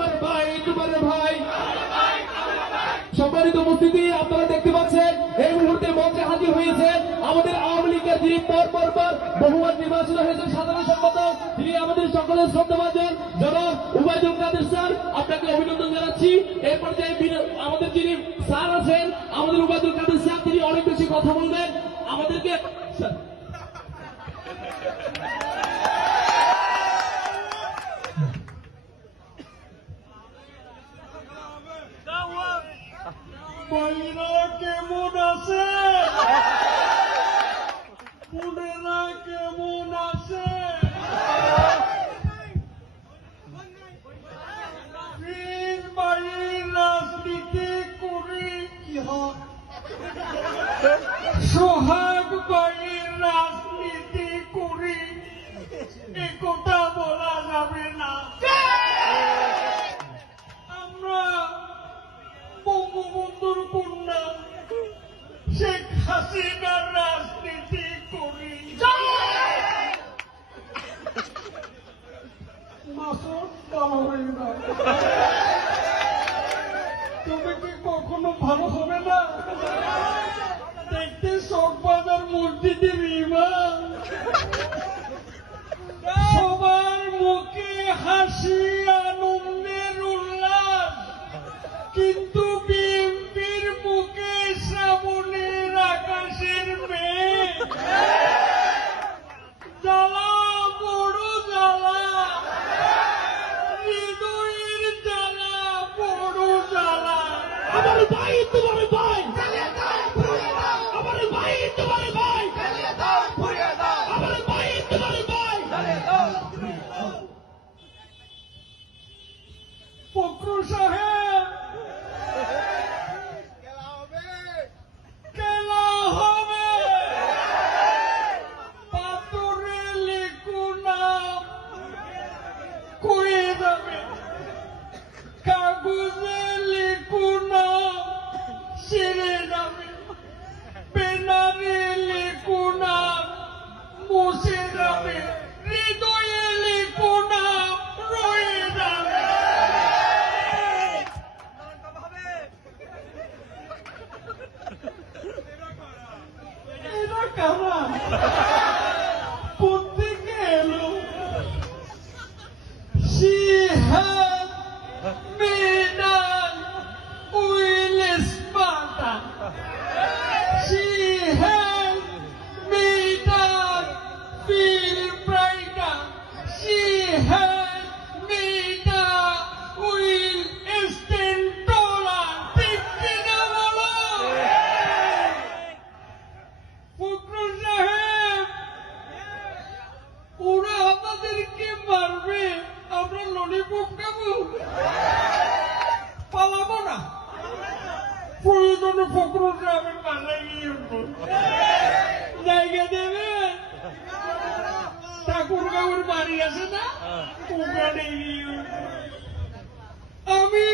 আমার ভাই তোমার ভাই। সম্মানিত উপস্থিতি, আপনারা দেখতে পাচ্ছেন এই মুহূর্তে মঞ্চে হাজির হয়েছেন আমাদের আওয়ামী লীগের যিনি পরপর বহুবার নির্বাচিত হয়েছেন সাধারণ সম্পাদক, তিনি আমাদের সকলের শ্রদ্ধাভাজন জনাব উবাইদুল কাদের স্যার, আপনাকে অভিনন্দন জানাচ্ছি। এই পর্যায়ে আমাদের যিনি স্যার আছেন আমাদের উবাইদুল কাদের স্যার, তিনি অনেক বেশি কথা বলবেন আমাদেরকে। ভাইরা কেমন আছে? বোনেরা কেমন আছে? বীর বাড়ির রাজনীতি করি কি হয়? সোহাগ বাড়ির রাজনীতি করি এ কথা বলা যাবে না। আমরা বঙ্গবন্ধুর কন্যা শেখ হাসিনার রাজনীতি করি। মাসুদ ভালো হয় না, তুমি কি কখনো ভালো হবে না? দেখতে চকবাজার মসজিদের ইমাম, সবার মুখে হাসি আনন্দের উল্লাস, কিন্তু বিএনপির মুখে শ্রাবণের আকাশের মেঘ। জ্বালা বড় জ্বালা, হৃদয়ের জ্বালা বড় জ্বালা। আমার ভাই তোমার ভাই, আমার ভাই তোমার ভাই, আমার ভাই তোমার ভাই। ফখরুল সাহেব, খেলা হবে। পাথরে লিখু নাম কয়ে যাবে, কাগজে লিখু নাম ছিঁড়ে যাবে, ব্যানারে লিখু নাম মুছে যাবে, হৃদয়ে লিখু নাম রয়ে যাবে। এরা কারা? কোত্থেকে এলো? She had made an oil Spartan. She had made us feel brighter. She had made us will stand taller. ঠিক কিনা বলো? ফখরুল সাহেব, ওরা আমাদেরকে মারবে, আমরা ললিপপ খাবো, পালাবো না। প্রয়োজনে ফখরুল সাহেবের বাসায় গিয়ে উঠবো। জায়গা দেবে? ঠাকুরগাঁওয়ের বাড়ি আছে না, ওখানে গিয়ে উঠবো। আমি